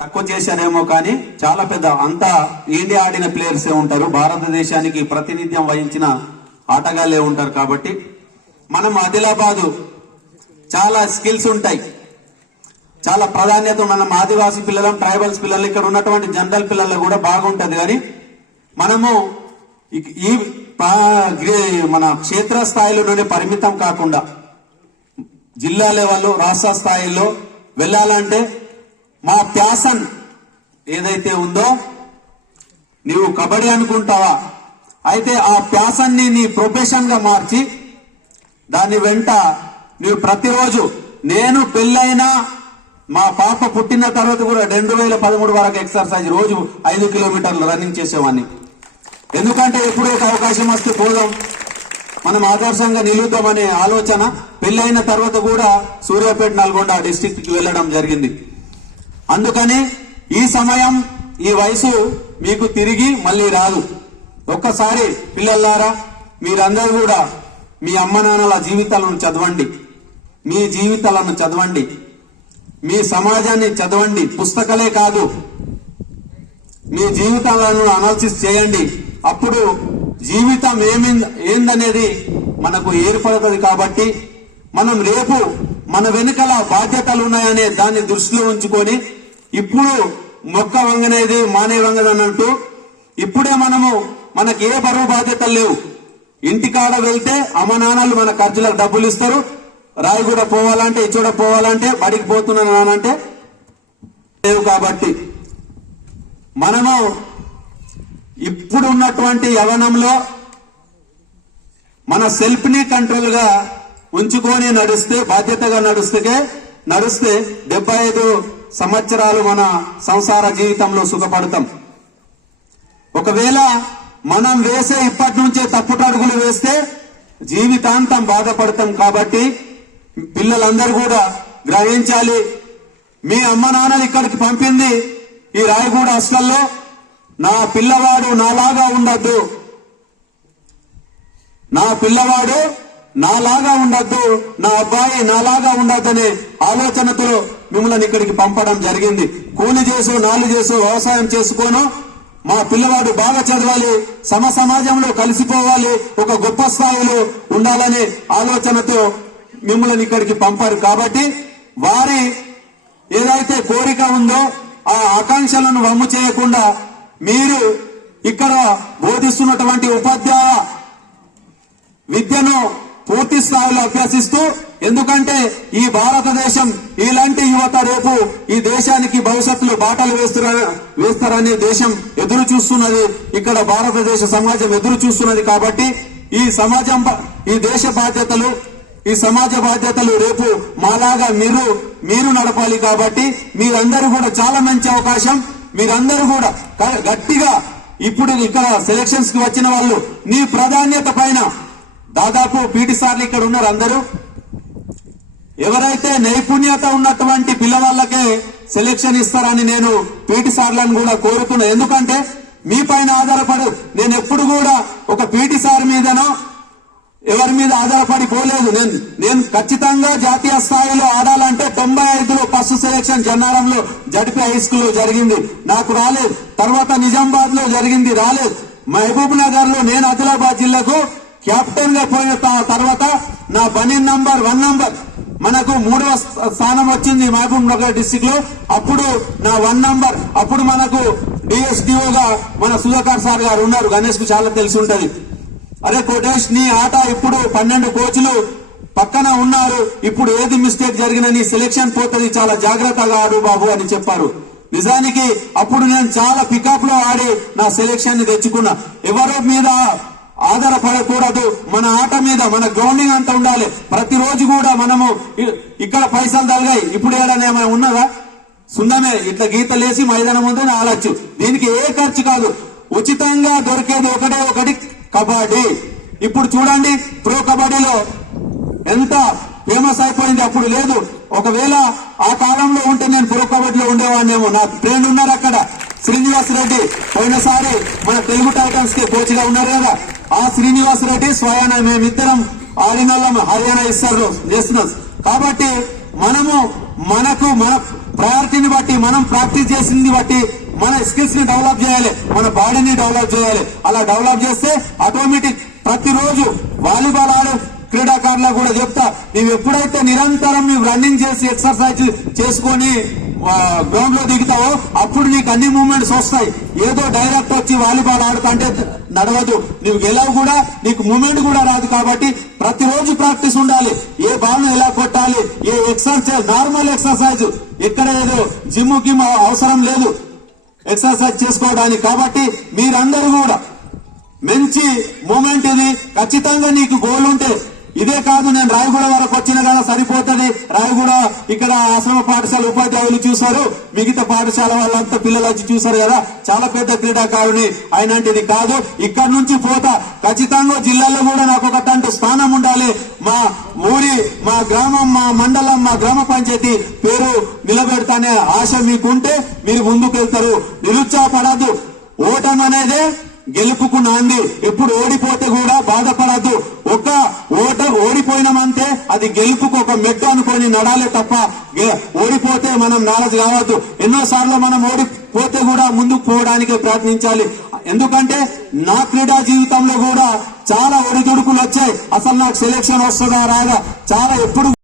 తక్కువ చేశారేమో కానీ చాలా పెద్ద అంతా ఇండియా ఆడిన ప్లేయర్సే ఉంటారు. భారతదేశానికి ప్రాతినిధ్యం వహించిన ఆటగాళ్ళే ఉంటారు కాబట్టి మనం ఆదిలాబాదు చాలా స్కిల్స్ ఉంటాయి. చాలా ప్రాధాన్యత మనం ఆదివాసీ పిల్లలం ట్రైబల్స్ పిల్లలు ఇక్కడ ఉన్నటువంటి జనరల్ పిల్లలు కూడా బాగుంటుంది. కానీ మనము ఈ మన క్షేత్ర స్థాయిలోనే పరిమితం కాకుండా జిల్లా లెవెల్లో రాష్ట్ర స్థాయిలో వెళ్ళాలంటే మా ప్యాసన్ ఏదైతే ఉందో నీవు కబడ్డీ అనుకుంటావా? అయితే ఆ ప్యాసన్ని నీ ప్రొఫెషన్గా మార్చి దాని వెంట నీవు ప్రతిరోజు నేను పెళ్ళైనా మా పాప పుట్టిన తర్వాత కూడా రెండు వేల పదమూడు వరకు ఎక్సర్సైజ్ రోజు ఐదు కిలోమీటర్లు రన్నింగ్ చేసేవాడిని. ఎందుకంటే ఎప్పుడు ఒక అవకాశం వస్తే పోదాం మనం ఆదర్శంగా నిలుద్దామనే ఆలోచన పెళ్ళైన తర్వాత కూడా సూర్యాపేట నల్గొండ డిస్టిక్కి వెళ్ళడం జరిగింది. అందుకని ఈ సమయం ఈ వయసు మీకు తిరిగి మళ్ళీ రాదు. ఒక్కసారి పిల్లలారా మీరందరూ కూడా మీ అమ్మ నాన్నల జీవితాలను చదవండి. మీ జీవితాలను చదవండి. మీ సమాజాన్ని చదవండి. పుస్తకాలే కాదు మీ జీవితాలను అనాలిసిస్ చేయండి. అప్పుడు జీవితం ఏమి ఏందనేది మనకు ఏర్పడుతుంది కాబట్టి మనం రేపు మన వెనుకల బాధ్యతలు ఉన్నాయనే దాన్ని దృష్టిలో ఉంచుకొని ఇప్పుడు మొక్క వంగనేది మానే వంగదు అన్నట్టు ఇప్పుడే మనము మనకి ఏ బరువు బాధ్యతలు లేవు. ఇంటికాడ వెళ్తే అమ్మ నాన్నలు మన ఖర్చులకు డబ్బులు ఇస్తారు. రాయి కూడా పోవాలంటే ఇచ్చోడ పోవాలంటే బడికి పోతున్నాను నానంటే లేవు కాబట్టి. మనము ఇప్పుడు ఉన్నటువంటి యవనంలో మన సెల్ఫ్ని కంట్రోల్గా ఉంచుకొని నడిస్తే బాధ్యతగా నడుస్తే నడిస్తే డెబ్బై ఐదు సంవత్సరాలు మన సంసార జీవితంలో సుఖపడతాం. ఒకవేళ మనం వేసే ఇప్పటి నుంచే తప్పుటడుగులు వేస్తే జీవితాంతం బాధపడతాం కాబట్టి పిల్లలందరూ కూడా గ్రహించాలి. మీ అమ్మ నాన్నలు ఇక్కడికి పంపింది ఈ రాయగూడ హాస్టల్లో. నా పిల్లవాడు నాలాగా ఉండద్దు. నా పిల్లవాడు నాలాగా ఉండద్దు. నా అబ్బాయి నాలాగా ఉండద్దనే ఆలోచనతో మిమ్మల్ని ఇక్కడికి పంపడం జరిగింది. కూలి చేసు నాలు చేసు వ్యవసాయం చేసుకోను మా పిల్లవాడు బాగా చదవాలి. సమ సమాజంలో కలిసిపోవాలి. ఒక గొప్ప స్థాయిలో ఉండాలనే ఆలోచనతో మిమ్మల్ని ఇక్కడికి పంపారు. కాబట్టి వారి ఏదైతే కోరిక ఉందో ఆ ఆకాంక్షలను వమ్ము చేయకుండా మీరు ఇక్కడ బోధిస్తున్నటువంటి ఉపాధ్యాయ విద్యను పూర్తి స్థాయిలో అభ్యసిస్తూ ఎందుకంటే ఈ భారతదేశం ఇలాంటి యువత రేపు ఈ దేశానికి భవిష్యత్తులో బాటలు వేస్తున్న వేస్తారనే దేశం ఎదురు చూస్తున్నది. ఇక్కడ భారతదేశ సమాజం ఎదురు చూస్తున్నది కాబట్టి ఈ సమాజం ఈ దేశ బాధ్యతలు ఈ సమాజ బాధ్యతలు రేపు మాలాగా మీరు మీరు నడపాలి కాబట్టి మీరందరూ కూడా చాలా మంచి అవకాశం. మీరందరూ కూడా గట్టిగా ఇప్పుడు ఇక్కడ సెలక్షన్స్కి వచ్చిన వాళ్ళు నీ ప్రాధాన్యత పైన దాదాపు పీటీ సార్లు ఇక్కడ ఉన్నారు అందరూ. ఎవరైతే నైపుణ్యత ఉన్నటువంటి పిల్లవాళ్ళకే సెలెక్షన్ ఇస్తారని నేను పీటీ సార్లను కూడా కోరుతున్నా. ఎందుకంటే మీ పైన ఆధారపడు నేను ఎప్పుడు కూడా ఒక పీటీ సార్ మీదనో ఎవరి మీద ఆధారపడి పోలేదు నేను నేను ఖచ్చితంగా జాతీయ స్థాయిలో ఆడాలంటే తొంభై ఐదులో ఫస్ట్ సెలెక్షన్ జన్నారంలో జడిపి హై స్కూల్లో జరిగింది. నాకు రాలేదు. తర్వాత నిజామాబాద్లో జరిగింది రాలేదు. మహబూబ్ నగర్లో నేను ఆదిలాబాద్ జిల్లాకు కెప్టెన్గా పోయిన తర్వాత నా బనీన్ నంబర్ వన్ నంబర్ మనకు మూడవ స్థానం వచ్చింది మహబూబ్ నగర్ డిస్టిక్లో అప్పుడు నా వన్ నంబర్ అప్పుడు మనకు డిఎస్డిఓగా మన సుధాకర్ సార్ గారు ఉన్నారు. గణేష్కు చాలా తెలిసి ఉంటది. అరే కోటేష్ నీ ఆట ఇప్పుడు పన్నెండు కోచ్లు పక్కన ఉన్నారు. ఇప్పుడు ఏది మిస్టేక్ జరిగినా నీ సెలెక్షన్ పోతుంది. చాలా జాగ్రత్తగా ఆడు బాబు అని చెప్పారు. నిజానికి అప్పుడు నేను చాలా పికప్లో ఆడి నా సెలెక్షన్ని తెచ్చుకున్నా. ఎవరి మీద ఆధారపడకూడదు. మన ఆట మీద మన గ్రౌండింగ్ అంతా ఉండాలి. ప్రతిరోజు కూడా మనము ఇక్కడ పైసలు తలగాయి. ఇప్పుడు ఏడన్నా ఏమైనా ఉన్నదా? సుందమే ఇట్లా గీతలేసి మైదానం ఉందని ఆడచ్చు దీనికి ఏ ఖర్చు కాదు. ఉచితంగా దొరికేది ఒకటే ఒకటి కబడ్డీ. ఇప్పుడు చూడండి ప్రో కబడ్డీలో ఎంత ఫేమస్ అయిపోయింది. అప్పుడు లేదు. ఒకవేళ ఆ కాలంలో ఉంటే నేను ప్రో కబడ్డీలో ఉండేవాడినేమో. నా ఫ్రెండ్ ఉన్నారు అక్కడ. శ్రీనివాస్ రెడ్డి. పోయినసారి మన తెలుగు టైటన్స్కి కోచ్గా ఉన్నారు కదా. ఆ శ్రీనివాస్ రెడ్డి స్వయాన మేమిద్దరం ఆడిన హర్యానా ఇస్తారు చేస్తున్నాం కాబట్టి మనము మనకు మన ప్రయారిటీని బట్టి మనం ప్రాక్టీస్ చేసింది బట్టి మన స్కిల్స్ని డెవలప్ చేయాలి మన బాడీని డెవలప్ చేయాలి. అలా డెవలప్ చేస్తే ఆటోమేటిక్ ప్రతిరోజు వాలీబాల్ ఆడే క్రీడాకారులకు కూడా చెప్తా నీవు ఎప్పుడైతే నిరంతరం నువ్వు రన్నింగ్ చేసి ఎక్సర్సైజ్ చేసుకొని గ్రౌండ్లో దిగుతావో అప్పుడు నీకు అన్ని మూమెంట్స్ వస్తాయి. ఏదో డైరెక్ట్ వచ్చి వాలీబాల్ ఆడుతుంటే నడవదు. నువ్వు గెలవు కూడా నీకు మూమెంట్ కూడా రాదు కాబట్టి ప్రతిరోజు ప్రాక్టీస్ ఉండాలి. ఏ బాల్ను ఎలా కొట్టాలి ఏ ఎక్సర్సైజ్ నార్మల్ ఎక్సర్సైజ్ ఎక్కడ ఏదో జిమ్ గిమ్ అవసరం లేదు ఎక్సర్సైజ్ చేసుకోవడానికి. కాబట్టి మీరందరూ కూడా మంచి మూమెంట్ ఇది. ఖచ్చితంగా నీకు గోల్ ఉంటే ఇదే కాదు నేను రాయగూడ వరకు వచ్చిన కదా సరిపోతుంది. రాయగూడ ఇక్కడ ఆశ్రమ పాఠశాల ఉపాధ్యాయులు చూశారు. మిగతా పాఠశాల వాళ్ళంతా పిల్లలు వచ్చి చూశారు కదా. చాలా పెద్ద క్రీడాకారుని అయినంటిది కాదు. ఇక్కడ నుంచి పోతా. ఖచ్చితంగా జిల్లాలో కూడా నాకు ఒక తంటు స్థానం ఉండాలి. మా ఊరి మా గ్రామం మా మండలం మా గ్రామ పంచాయతీ పేరు నిలబెడతానే ఆశ మీకుంటే మీరు ముందుకు వెళ్తారు నిరుత్సాహపడద్దు. ఓటం అనేది గెలుపుకు నాంది. ఎప్పుడు ఓడిపోతే కూడా బాధపడద్దు. ఒక ఓట ఓడిపోయినామంటే అది గెలుపుకు ఒక మెట్టు అనుకొని నడాలే తప్ప ఓడిపోతే మనం నాలెడ్జ్ కావద్దు. ఎన్నోసార్లు మనం ఓడిపోతే కూడా ముందుకు పోవడానికి ప్రయత్నించాలి. ఎందుకంటే నా క్రీడా జీవితంలో కూడా చాలా ఒడిదుడుకులు వచ్చాయి. అసలు నాకు సెలెక్షన్ వస్తుందా రాదా? చాలా ఎప్పుడు